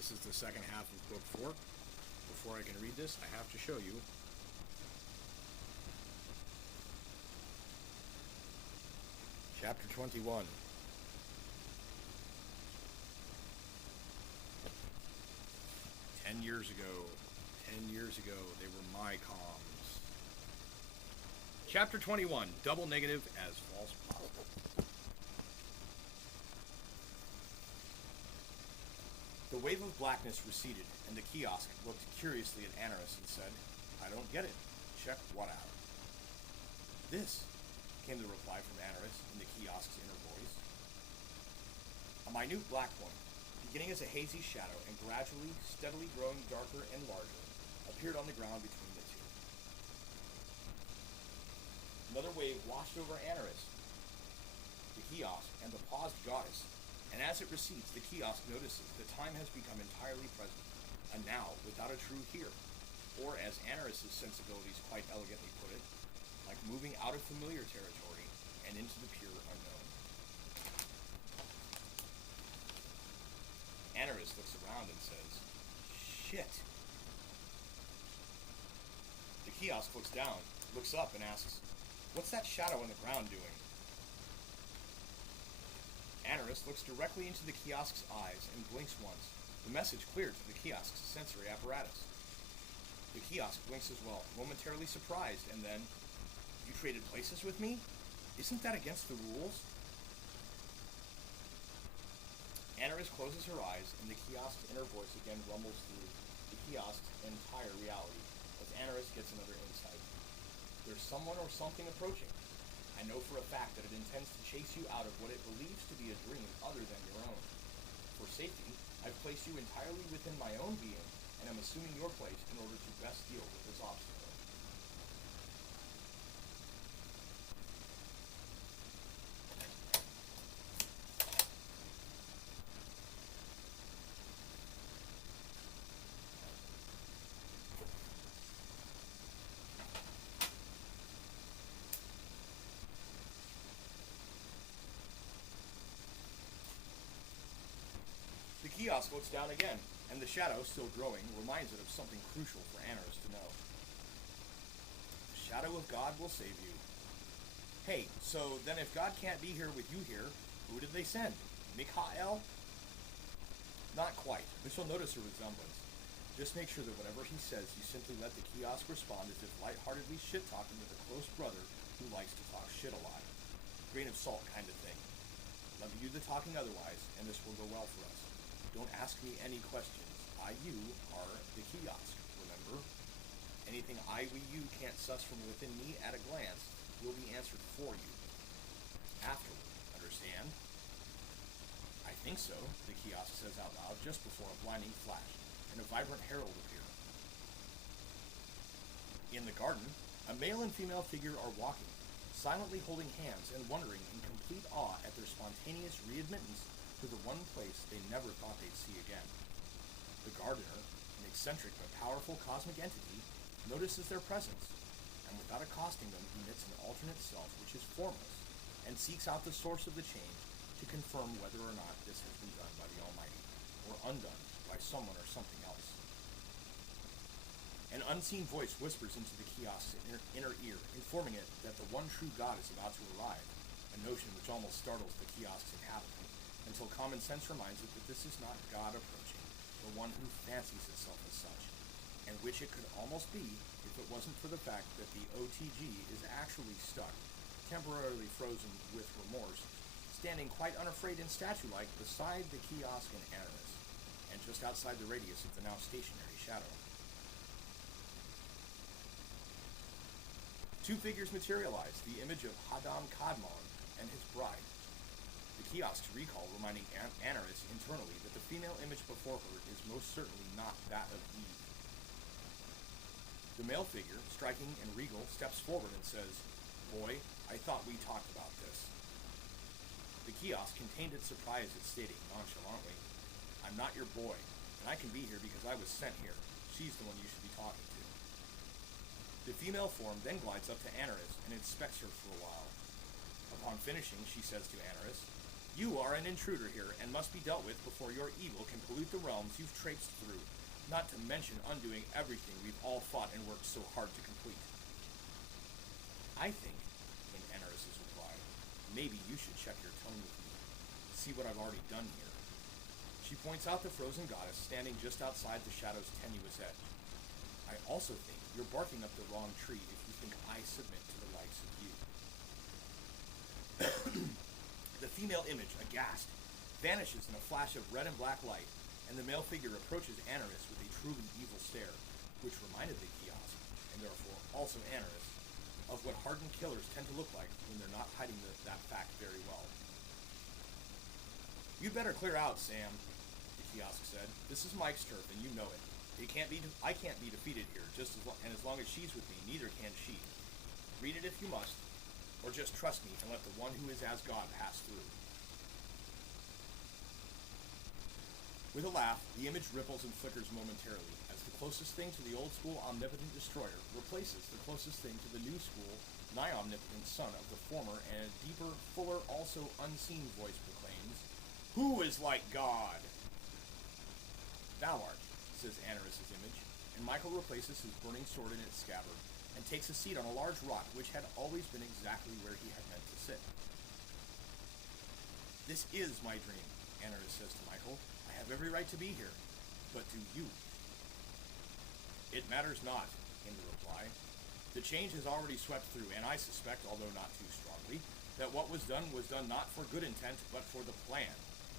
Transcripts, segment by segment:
This is the second half of Book 4. Before I can read this, I have to show you. Chapter 21. Ten years ago, they were my comms. Chapter 21, Double Negative as False Positive. The wave of blackness receded, and the kiosk looked curiously at Anaris and said, "I don't get it. Check what out?" "This," came the reply from Anaris in the kiosk's inner voice. A minute black point, beginning as a hazy shadow and gradually, steadily growing darker and larger, appeared on the ground between the two. Another wave washed over Anaris, the kiosk, and the paused goddess, and as it recedes, the kiosk notices that time has become entirely present, a now without a true here, or as Anaris' sensibilities quite elegantly put it, like moving out of familiar territory and into the pure unknown. Anaris looks around and says, "Shit." The kiosk looks down, looks up, and asks, "What's that shadow on the ground doing?" Anaris looks directly into the kiosk's eyes and blinks once, the message clear to the kiosk's sensory apparatus. The kiosk blinks as well, momentarily surprised, and then, "You traded places with me? Isn't that against the rules?" Anaris closes her eyes, and the kiosk's inner voice again rumbles through the kiosk's entire reality as Anaris gets another insight. "There's someone or something approaching. I know for a fact that it intends to chase you out of what it believes to be a dream other than your own. For safety, I've placed you entirely within my own being, and am assuming your place in order to best deal with this obstacle." The kiosk looks down again, and the shadow, still growing, reminds it of something crucial for Anaris to know. "The shadow of God will save you." "Hey, so then if God can't be here with you here, who did they send? Mikhael?" "Not quite, but you'll notice a resemblance. Just make sure that whatever he says, you simply let the kiosk respond as if lightheartedly shit-talking with a close brother who likes to talk shit a lot. Grain of salt kind of thing. Let me do the talking otherwise, and this will go well for us. Don't ask me any questions. You are the kiosk, remember? Anything you can't suss from within me at a glance will be answered for you. Afterward, understand?" "I think so," the kiosk says out loud just before a blinding flash, and a vibrant herald appear. In the garden, a male and female figure are walking, silently holding hands and wondering in complete awe at their spontaneous readmittance to the one place they never thought they'd see again. The gardener, an eccentric but powerful cosmic entity, notices their presence, and without accosting them, emits an alternate self which is formless, and seeks out the source of the change to confirm whether or not this has been done by the Almighty, or undone by someone or something else. An unseen voice whispers into the kiosk's inner ear, informing it that the one true God is about to arrive, a notion which almost startles the kiosk's inhabitant, until common sense reminds it that this is not God approaching, but one who fancies itself as such, and which it could almost be if it wasn't for the fact that the OTG is actually stuck, temporarily frozen with remorse, standing quite unafraid and statue-like beside the kiosk and Anaris, and just outside the radius of the now stationary shadow. Two figures materialize, the image of Hadam Kadmon and his bride. The kiosk's recall reminding Anaris internally that the female image before her is most certainly not that of Eve. The male figure, striking and regal, steps forward and says, "Boy, I thought we talked about this." The kiosk contained its surprise at stating nonchalantly, "I'm not your boy, and I can be here because I was sent here. She's the one you should be talking to." The female form then glides up to Anaris and inspects her for a while. Upon finishing, she says to Anaris, You are an intruder here, and must be dealt with before your evil can pollute the realms you've traipsed through, not to mention undoing everything we've all fought and worked so hard to complete. I think, came Anaris' reply, maybe you should check your tone with me. See what I've already done here. She points out the frozen goddess standing just outside the shadow's tenuous edge. I also think you're barking up the wrong tree if you think I submit to the likes of you. The female image, aghast, vanishes in a flash of red and black light, and the male figure approaches Anaris with a truly evil stare, which reminded the kiosk, and therefore also Anaris, of what hardened killers tend to look like when they're not hiding that fact very well. You'd better clear out, Sam, the kiosk said. This is Mike's turf, and you know it. I can't be defeated here, and as long as she's with me, neither can she. Read it if you must, or just trust me and let the one who is as God pass through. With a laugh, the image ripples and flickers momentarily, as the closest thing to the old-school omnipotent destroyer replaces the closest thing to the new-school, nigh-omnipotent son of the former, and a deeper, fuller, also unseen voice proclaims, "Who is like God?" "Thou art," says Anaris' image, and Michael replaces his burning sword in its scabbard, and takes a seat on a large rock which had always been exactly where he had meant to sit. "This is my dream," Anaris says to Michael. "I have every right to be here. But do you?" "It matters not," came the reply. "The change has already swept through, and I suspect, although not too strongly, that what was done not for good intent, but for the plan.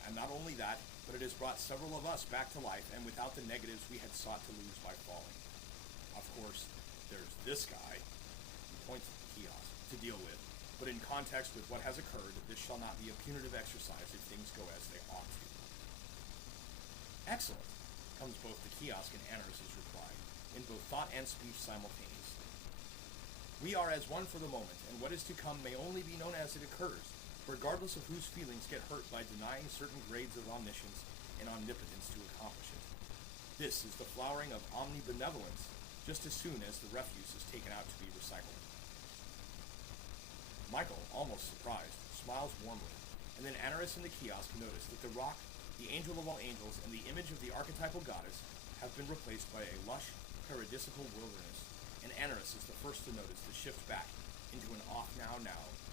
And not only that, but it has brought several of us back to life, and without the negatives we had sought to lose by falling. Of course, there's this guy," he points at the kiosk, "to deal with, but in context with what has occurred, this shall not be a punitive exercise if things go as they ought to." "Excellent," comes both the kiosk and Anaris' reply, in both thought and speech simultaneously. "We are as one for the moment, and what is to come may only be known as it occurs, regardless of whose feelings get hurt by denying certain grades of omniscience and omnipotence to accomplish it. This is the flowering of omnibenevolence, just as soon as the refuse is taken out to be recycled." Michael, almost surprised, smiles warmly, and then Anaris and the kiosk notice that the rock, the angel of all angels, and the image of the archetypal goddess have been replaced by a lush, paradisical wilderness, and Anaris is the first to notice the shift back into an off now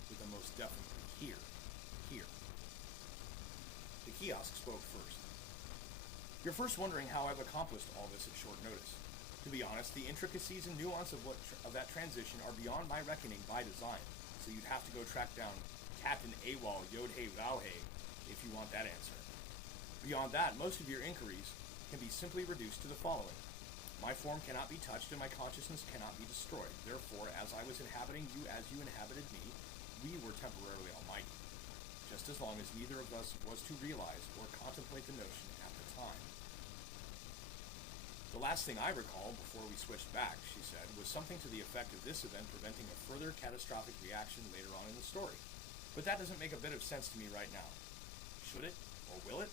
with a most definitely here. The kiosk spoke first. "You're first wondering how I've accomplished all this at short notice. To be honest, the intricacies and nuance of that transition are beyond my reckoning by design, so you'd have to go track down Captain AWOL Yod-Hey Vau-Hey if you want that answer. Beyond that, most of your inquiries can be simply reduced to the following. My form cannot be touched and my consciousness cannot be destroyed. Therefore, as I was inhabiting you as you inhabited me, we were temporarily almighty, just as long as neither of us was to realize or contemplate the notion at the time. The last thing I recall before we switched back," she said, "was something to the effect of this event preventing a further catastrophic reaction later on in the story. But that doesn't make a bit of sense to me right now. Should it? Or will it?"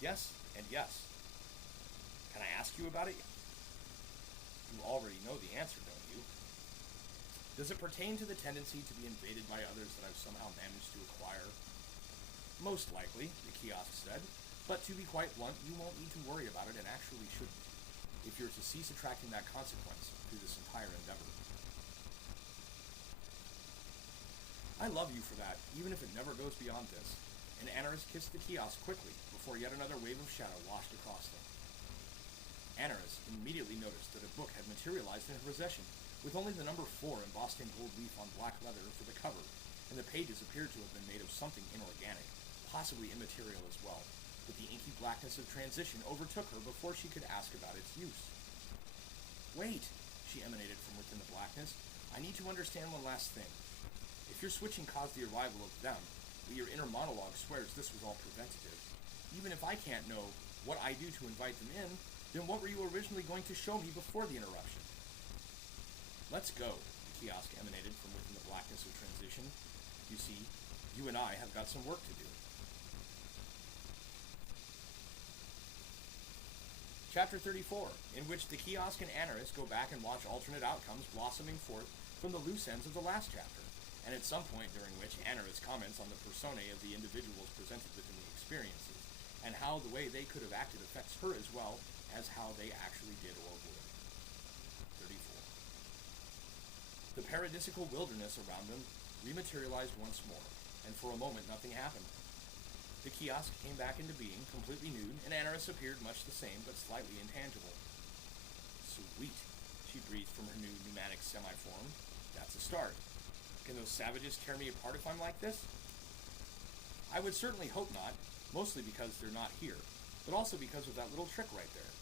"Yes, and yes. Can I ask you about it?" "You already know the answer, don't you?" "Does it pertain to the tendency to be invaded by others that I've somehow managed to acquire?" "Most likely," the kiosk said, "but to be quite blunt, you won't need to worry about it and actually shouldn't, if you're to cease attracting that consequence through this entire endeavor." "I love you for that, even if it never goes beyond this," and Anaris kissed the kiosk quickly before yet another wave of shadow washed across them. Anaris immediately noticed that a book had materialized in her possession, with only the number 4 embossed in gold leaf on black leather for the cover, and the pages appeared to have been made of something inorganic, possibly immaterial as well, but the inky blackness of transition overtook her before she could ask about its use. "Wait," she emanated from within the blackness, "I need to understand one last thing. If your switching caused the arrival of them, but your inner monologue swears this was all preventative, even if I can't know what I do to invite them in, then what were you originally going to show me before the interruption?" "Let's go," the kiosk emanated from within the blackness of transition. "You see, you and I have got some work to do." Chapter 34, in which the kiosk and Anaris go back and watch alternate outcomes blossoming forth from the loose ends of the last chapter, and at some point during which Anarus comments on the personae of the individuals presented within the experiences, and how the way they could have acted affects her as well as how they actually did or would. 34. The paradisical wilderness around them rematerialized once more, and for a moment nothing happened. The kiosk came back into being, completely nude, and Anarus appeared much the same, but slightly intangible. Sweet, she breathed from her new pneumatic semi-form. That's a start. Can those savages tear me apart if I'm like this? I would certainly hope not, mostly because they're not here, but also because of that little trick right there,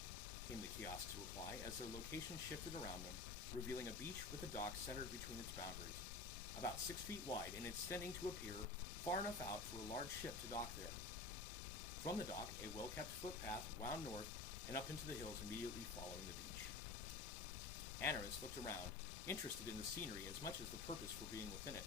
came the kiosk's reply as their location shifted around them, revealing a beach with a dock centered between its boundaries, about 6 feet wide and extending to a pier far enough out for a large ship to dock there. From the dock, a well-kept footpath wound north and up into the hills immediately following the beach. Anarus looked around, interested in the scenery as much as the purpose for being within it.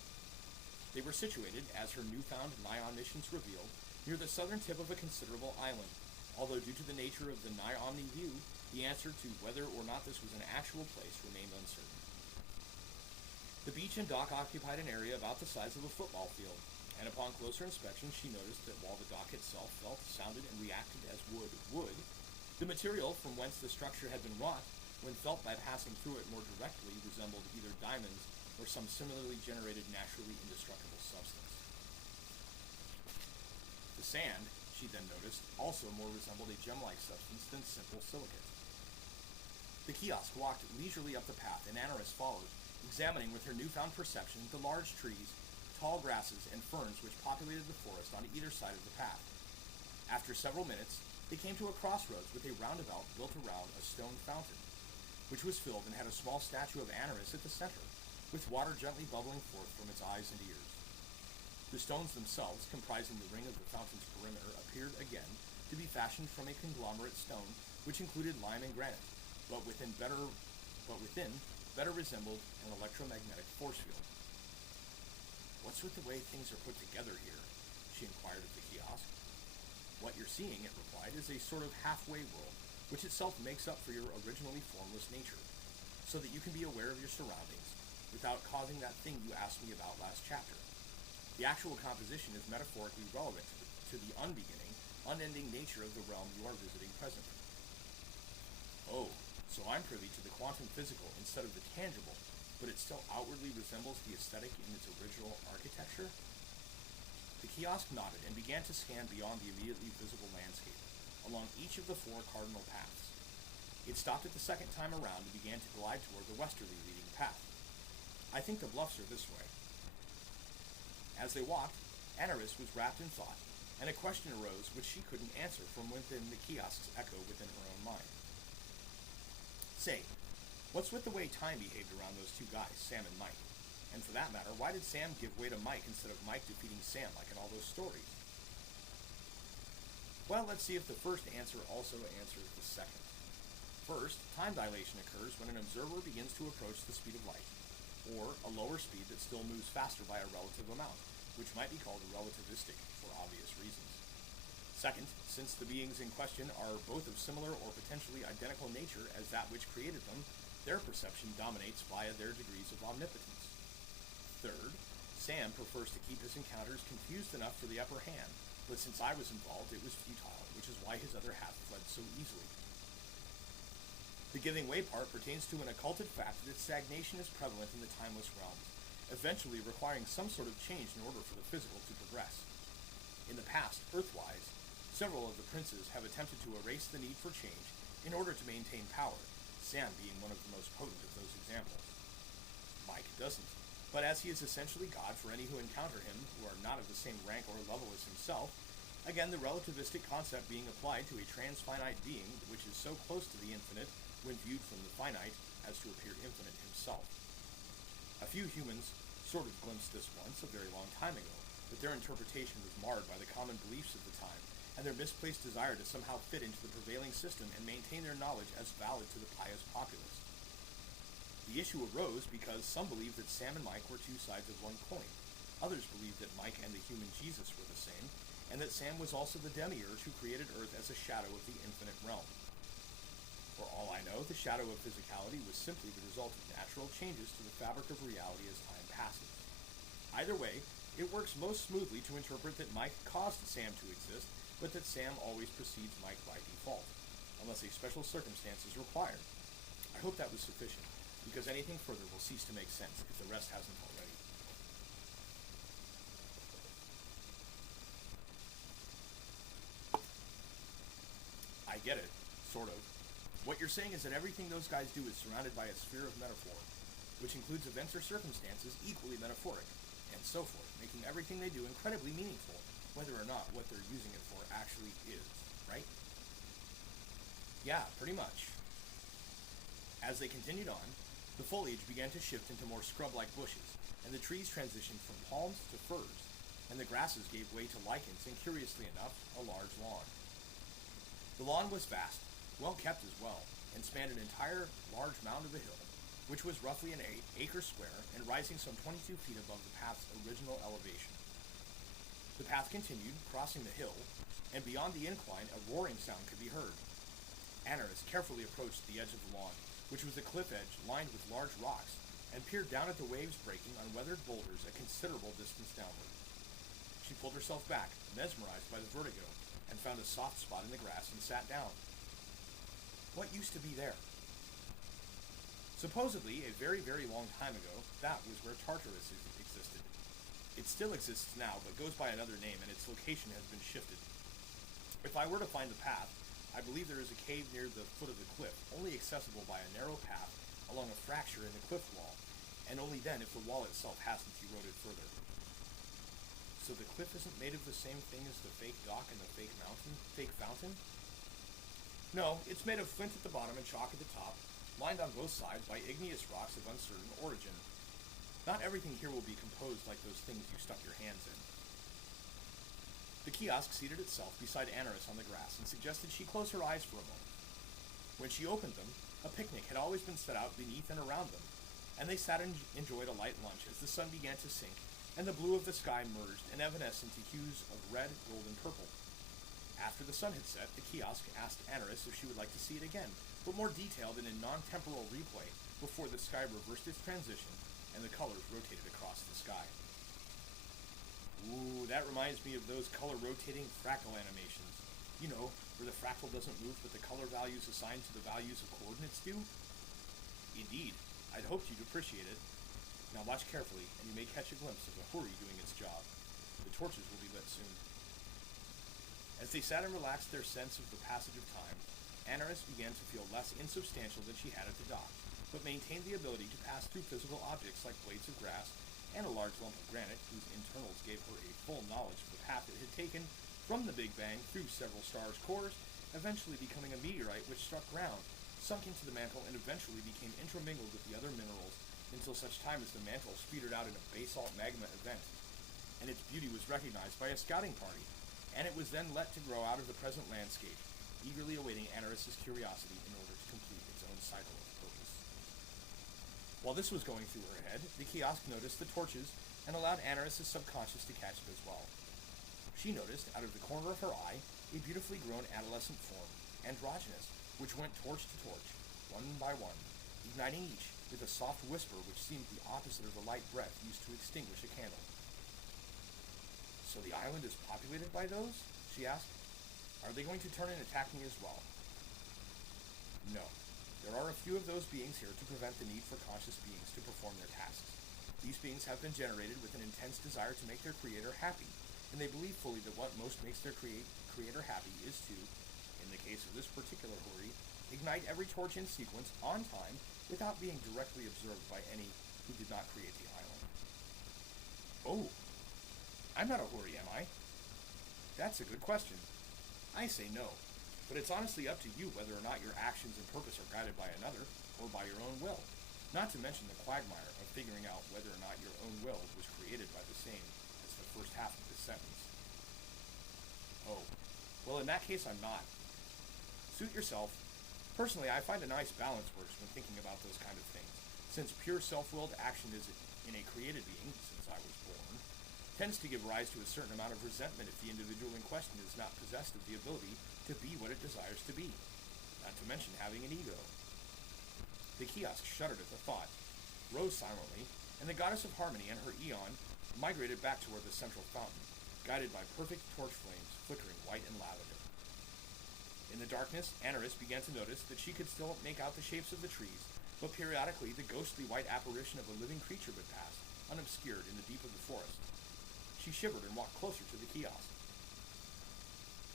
They were situated, as her newfound nigh omniscience revealed, near the southern tip of a considerable island, although due to the nature of the nigh omni view, the answer to whether or not this was an actual place remained uncertain. The beach and dock occupied an area about the size of a football field, and upon closer inspection she noticed that while the dock itself felt, sounded, and reacted as wood would, the material from whence the structure had been wrought, when felt by passing through it more directly, resembled either diamonds or some similarly generated naturally indestructible substance. The sand, she then noticed, also more resembled a gem-like substance than simple silicate. The kiosk walked leisurely up the path, and Anarus followed, examining with her newfound perception the large trees, tall grasses, and ferns which populated the forest on either side of the path. After several minutes, they came to a crossroads with a roundabout built around a stone fountain, which was filled and had a small statue of Anarus at the center, with water gently bubbling forth from its eyes and ears. The stones themselves, comprising the ring of the fountain's perimeter, appeared again to be fashioned from a conglomerate stone which included lime and granite, but within better resembled an electromagnetic force field. "What's with the way things are put together here?" she inquired of the kiosk. "What you're seeing," it replied, "is a sort of halfway world, which itself makes up for your originally formless nature, so that you can be aware of your surroundings, without causing that thing you asked me about last chapter. The actual composition is metaphorically relevant to the unbeginning, unending nature of the realm you are visiting presently." "Oh, so I'm privy to the quantum physical instead of the tangible, but it still outwardly resembles the aesthetic in its original architecture?" The kiosk nodded and began to scan beyond the immediately visible landscape, along each of the 4 cardinal paths. It stopped it the second time around and began to glide toward the westerly leading path. "I think the bluffs are this way." As they walked, Anarus was wrapped in thought, and a question arose which she couldn't answer from within the kiosk's echo within her own mind. "Say, what's with the way time behaved around those 2 guys, Sam and Mike? And for that matter, why did Sam give way to Mike instead of Mike defeating Sam like in all those stories?" Well, let's see if the first answer also answers the second. First, time dilation occurs when an observer begins to approach the speed of light, or a lower speed that still moves faster by a relative amount, which might be called relativistic for obvious reasons. Second, since the beings in question are both of similar or potentially identical nature as that which created them, their perception dominates via their degrees of omnipotence. Third, Sam prefers to keep his encounters confused enough for the upper hand, but since I was involved, it was futile, which is why his other half fled so easily. The giving way part pertains to an occulted fact that stagnation is prevalent in the timeless realms, eventually requiring some sort of change in order for the physical to progress. In the past, Earthwise, several of the princes have attempted to erase the need for change in order to maintain power, Sam being one of the most potent of those examples. Mike doesn't, but as he is essentially God for any who encounter him who are not of the same rank or level as himself, again the relativistic concept being applied to a transfinite being which is so close to the infinite when viewed from the finite as to appear infinite himself. A few humans sort of glimpsed this once, a very long time ago, but their interpretation was marred by the common beliefs of the time, and their misplaced desire to somehow fit into the prevailing system and maintain their knowledge as valid to the pious populace. The issue arose because some believed that Sam and Mike were 2 sides of one coin. Others believed that Mike and the human Jesus were the same, and that Sam was also the demiurge who created Earth as a shadow of the infinite realm. For all I know, the shadow of physicality was simply the result of natural changes to the fabric of reality as time passes. Either way, it works most smoothly to interpret that Mike caused Sam to exist, but that Sam always precedes Mike by default, unless a special circumstance is required. I hope that was sufficient, because anything further will cease to make sense if the rest hasn't already. I get it, sort of. What you're saying is that everything those guys do is surrounded by a sphere of metaphor, which includes events or circumstances equally metaphoric, and so forth, making everything they do incredibly meaningful, whether or not what they're using it for actually is, right? Yeah, pretty much. As they continued on, the foliage began to shift into more scrub-like bushes, and the trees transitioned from palms to firs, and the grasses gave way to lichens and, curiously enough, a large lawn. The lawn was vast, well kept as well, and spanned an entire large mound of a hill, which was roughly an 8-acre square and rising some 22 feet above the path's original elevation. The path continued, crossing the hill, and beyond the incline a roaring sound could be heard. Anaris carefully approached the edge of the lawn, which was a cliff edge lined with large rocks, and peered down at the waves breaking on weathered boulders a considerable distance downward. She pulled herself back, mesmerized by the vertigo, and found a soft spot in the grass and sat down. What used to be there? Supposedly, a very, very long time ago, that was where Tartarus existed. It still exists now, but goes by another name, and its location has been shifted. If I were to find the path, I believe there is a cave near the foot of the cliff, only accessible by a narrow path along a fracture in the cliff wall, and only then if the wall itself hasn't eroded further. So the cliff isn't made of the same thing as the fake dock and the fake fountain? No, it's made of flint at the bottom and chalk at the top, lined on both sides by igneous rocks of uncertain origin. Not everything here will be composed like those things you stuck your hands in. The kiosk seated itself beside Anaris on the grass and suggested she close her eyes for a moment. When she opened them, a picnic had always been set out beneath and around them, and they sat and enjoyed a light lunch as the sun began to sink and the blue of the sky merged in evanescent hues of red, gold, and purple. After the sun had set, the kiosk asked Anaris if she would like to see it again, but more detailed and in non-temporal replay before the sky reversed its transition and the colors rotated across the sky. Ooh, that reminds me of those color-rotating fractal animations. You know, where the fractal doesn't move but the color values assigned to the values of coordinates do? Indeed. I'd hoped you'd appreciate it. Now watch carefully, and you may catch a glimpse of the Hori doing its job. The torches will be lit soon. As they sat and relaxed their sense of the passage of time, Anaris began to feel less insubstantial than she had at the dock, but maintained the ability to pass through physical objects like blades of grass and a large lump of granite whose internals gave her a full knowledge of the path it had taken from the Big Bang through several stars' cores, eventually becoming a meteorite which struck ground, sunk into the mantle, and eventually became intermingled with the other minerals until such time as the mantle speeded out in a basalt magma event, and its beauty was recognized by a scouting party, and it was then let to grow out of the present landscape, eagerly awaiting Anaris' curiosity in order to complete its own cycle of purpose. While this was going through her head, the kiosk noticed the torches and allowed Anaris' subconscious to catch it as well. She noticed, out of the corner of her eye, a beautifully grown adolescent form, androgynous, which went torch to torch, one by one, igniting each with a soft whisper which seemed the opposite of the light breath used to extinguish a candle. So the island is populated by those? She asked. Are they going to turn and attack me as well? No. There are a few of those beings here to prevent the need for conscious beings to perform their tasks. These beings have been generated with an intense desire to make their creator happy, and they believe fully that what most makes their creator happy is to, in the case of this particular Hori, ignite every torch in sequence on time without being directly observed by any who did not create the island. Oh, I'm not a Hori, am I? That's a good question. I say no, but it's honestly up to you whether or not your actions and purpose are guided by another or by your own will, not to mention the quagmire of figuring out whether or not your own will was created by the same as the first half of this sentence. Oh, well in that case I'm not. Suit yourself. Personally, I find a nice balance works when thinking about those kind of things, since pure self-willed action is in a created being, since I was born, tends to give rise to a certain amount of resentment if the individual in question is not possessed of the ability to be what it desires to be, not to mention having an ego. The kiosk shuddered at the thought, rose silently, and the goddess of harmony and her Eon migrated back toward the central fountain, guided by perfect torch flames flickering white and lavender. In the darkness, Anaris began to notice that she could still make out the shapes of the trees, but periodically the ghostly white apparition of a living creature would pass, unobscured in the deep of the forest. She shivered and walked closer to the kiosk.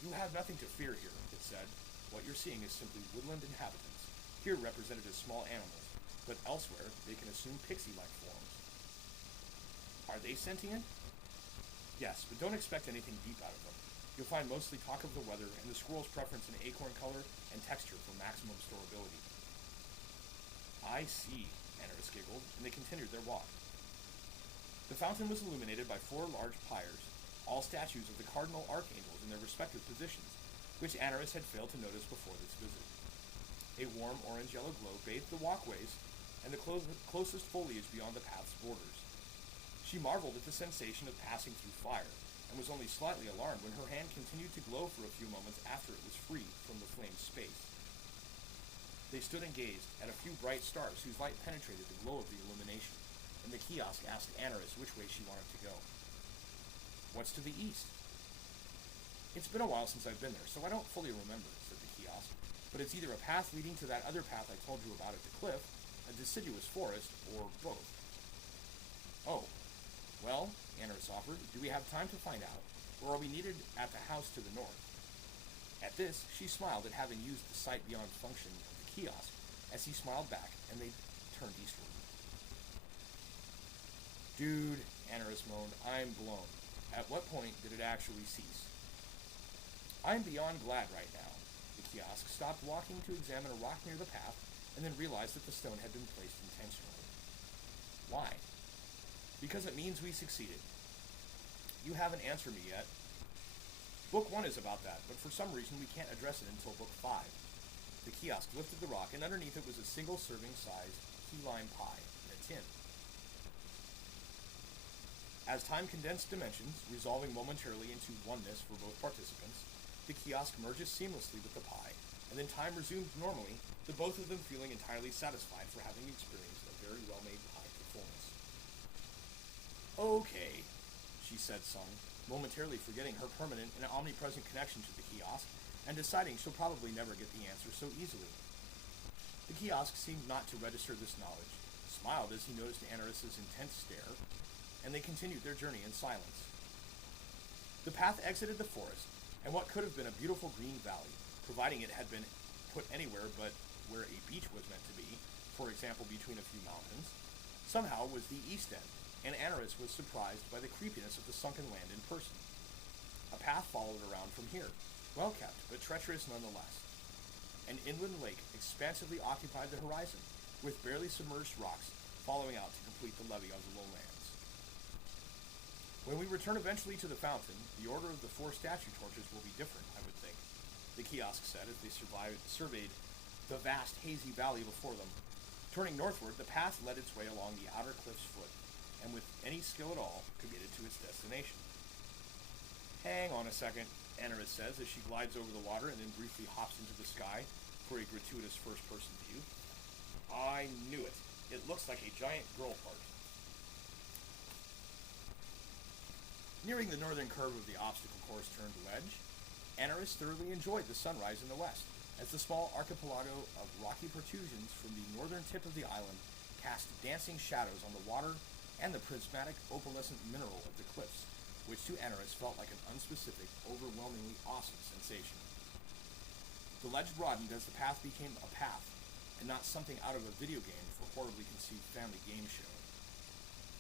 "You have nothing to fear here," it said. "What you're seeing is simply woodland inhabitants, here represented as small animals, but elsewhere they can assume pixie-like forms." "Are they sentient?" "Yes, but don't expect anything deep out of them. You'll find mostly talk of the weather and the squirrel's preference in acorn color and texture for maximum storability." "I see," Anaris giggled, and they continued their walk. The fountain was illuminated by 4 large pyres, all statues of the cardinal archangels in their respective positions, which Anaris had failed to notice before this visit. A warm orange-yellow glow bathed the walkways and the closest foliage beyond the path's borders. She marveled at the sensation of passing through fire, and was only slightly alarmed when her hand continued to glow for a few moments after it was free from the flame's space. They stood and gazed at a few bright stars whose light penetrated the glow of the illumination, and the kiosk asked Anaris which way she wanted to go. "What's to the east?" "It's been a while since I've been there, so I don't fully remember," said the kiosk, "but it's either a path leading to that other path I told you about at the cliff, a deciduous forest, or both." "Oh, well," Anaris offered, "do we have time to find out, or are we needed at the house to the north?" At this, she smiled at having used the sight beyond function of the kiosk, as he smiled back, and they turned eastward. "Dude," Anaris moaned, "I'm blown. At what point did it actually cease?" "I'm beyond glad right now." The kiosk stopped walking to examine a rock near the path, and then realized that the stone had been placed intentionally. "Why?" "Because it means we succeeded. You haven't answered me yet. Book 1 is about that, but for some reason we can't address it until Book 5. The kiosk lifted the rock, and underneath it was a single serving-sized key lime pie in a tin. As time condensed dimensions, resolving momentarily into oneness for both participants, the kiosk merges seamlessly with the pie, and then time resumed normally, the both of them feeling entirely satisfied for having experienced a very well-made pie performance. "Okay," she said, momentarily forgetting her permanent and omnipresent connection to the kiosk, and deciding she'll probably never get the answer so easily. The kiosk seemed not to register this knowledge, smiled as he noticed Anaris's intense stare, and they continued their journey in silence. The path exited the forest, and what could have been a beautiful green valley, providing it had been put anywhere but where a beach was meant to be, for example between a few mountains, somehow was the east end, and Anaris was surprised by the creepiness of the sunken land in person. A path followed around from here, well kept, but treacherous nonetheless. An inland lake expansively occupied the horizon, with barely submerged rocks following out to complete the levee on the lowlands. "When we return eventually to the fountain, the order of the 4 statue torches will be different, I would think," the kiosk said as they surveyed the vast hazy valley before them. Turning northward, the path led its way along the outer cliff's foot, and with any skill at all, could get it to its destination. "Hang on a second," Anaris says as she glides over the water and then briefly hops into the sky for a gratuitous first-person view. "I knew it. It looks like a giant girl part." Nearing the northern curve of the obstacle course turned ledge, Anaris thoroughly enjoyed the sunrise in the west, as the small archipelago of rocky protrusions from the northern tip of the island cast dancing shadows on the water and the prismatic opalescent mineral of the cliffs, which to Anaris felt like an unspecific, overwhelmingly awesome sensation. The ledge broadened as the path became a path, and not something out of a video game for horribly conceived family game show.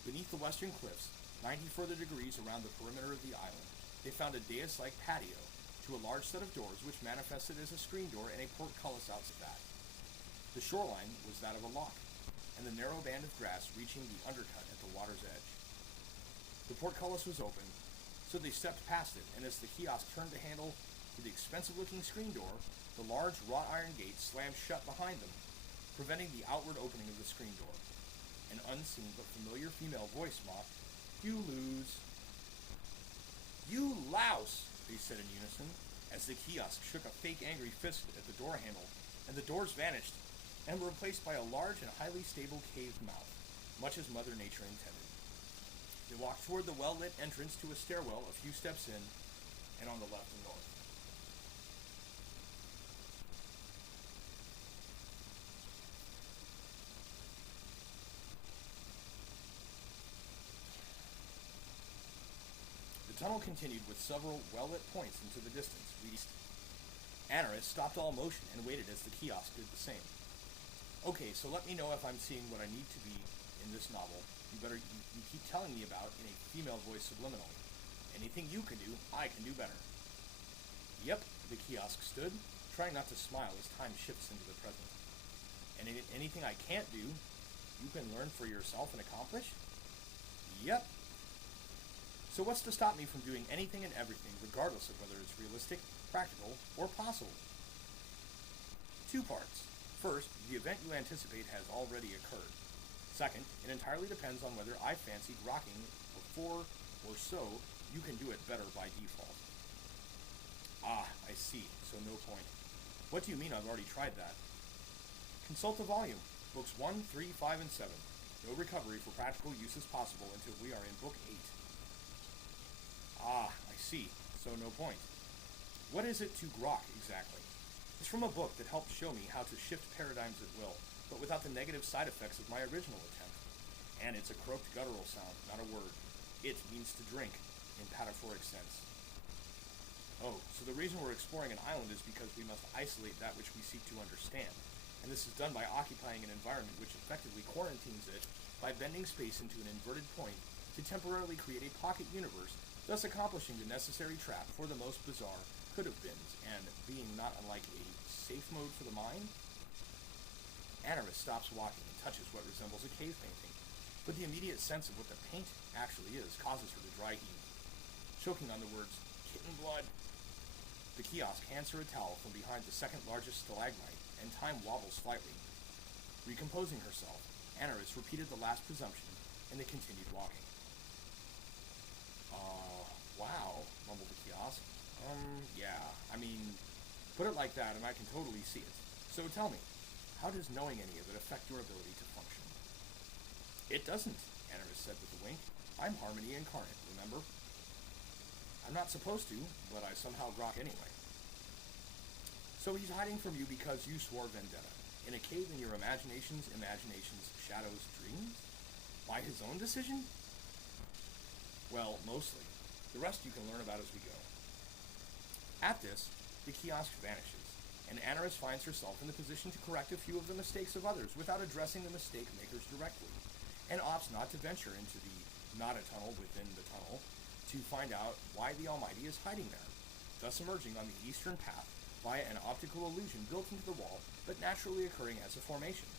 Beneath the western cliffs, 90 further degrees around the perimeter of the island, they found a dais-like patio to a large set of doors which manifested as a screen door and a portcullis outside. The shoreline was that of a loch, and the narrow band of grass reaching the undercut at the water's edge. The portcullis was open, so they stepped past it, and as the kiosk turned the handle to the expensive-looking screen door, the large wrought iron gate slammed shut behind them, preventing the outward opening of the screen door. An unseen but familiar female voice mocked, "You lose." "You louse," they said in unison, as the kiosk shook a fake angry fist at the door handle, and the doors vanished, and were replaced by a large and highly stable caved mouth, much as Mother Nature intended. They walk toward the well-lit entrance to a stairwell a few steps in, and on the left and north. The tunnel continued with several well-lit points into the distance. Anaris stopped all motion and waited as the kiosk did the same. Okay, so let me know if I'm seeing what I need to be in this novel. You keep telling me about in a female voice subliminally. Anything you can do, I can do better. Yep, the kiosk stood, trying not to smile as time shifts into the present. And anything I can't do, you can learn for yourself and accomplish? Yep. So what's to stop me from doing anything and everything, regardless of whether it's realistic, practical, or possible? 2 parts. First, the event you anticipate has already occurred. Second, it entirely depends on whether I fancied rocking before or so you can do it better by default. Ah, I see, so no point. What do you mean I've already tried that? Consult the volume, books 1, 3, 5, and 7. No recovery for practical use is possible until we are in book 8. Ah, I see, so no point. What is it to grok exactly? It's from a book that helped show me how to shift paradigms at will, but without the negative side effects of my original attempt. And it's a croaked guttural sound, not a word. It means to drink, in pataphoric sense. Oh, so the reason we're exploring an island is because we must isolate that which we seek to understand. And this is done by occupying an environment which effectively quarantines it by bending space into an inverted point to temporarily create a pocket universe, thus accomplishing the necessary trap for the most bizarre could-have-beens, and being not unlike a safe mode for the mind? Anaris stops walking and touches what resembles a cave painting, but the immediate sense of what the paint actually is causes her to dry heave, choking on the words, kitten blood. The kiosk hands her a towel from behind the second largest stalagmite, and time wobbles slightly. Recomposing herself, Anaris repeated the last presumption, and they continued walking. Wow, mumbled the kiosk. Yeah, I mean, put it like that and I can totally see it. So tell me, how does knowing any of it affect your ability to function? It doesn't, Anaris said with a wink. I'm Harmony incarnate, remember? I'm not supposed to, but I somehow grok anyway. So he's hiding from you because you swore vendetta. In a cave in your imagination's shadows, dreams? By his own decision? Well, mostly. The rest you can learn about as we go. At this, the kiosk vanishes, and Anaris finds herself in the position to correct a few of the mistakes of others without addressing the mistake makers directly, and opts not to venture into the not-a-tunnel within the tunnel to find out why the Almighty is hiding there, thus emerging on the eastern path via an optical illusion built into the wall but naturally occurring as a formation.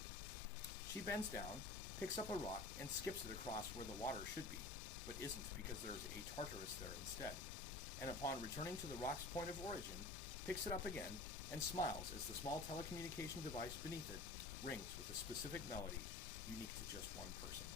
She bends down, picks up a rock, and skips it across where the water should be, but isn't because there is a Tartarus there instead, and upon returning to the rock's point of origin, picks it up again and smiles as the small telecommunication device beneath it rings with a specific melody unique to just one person.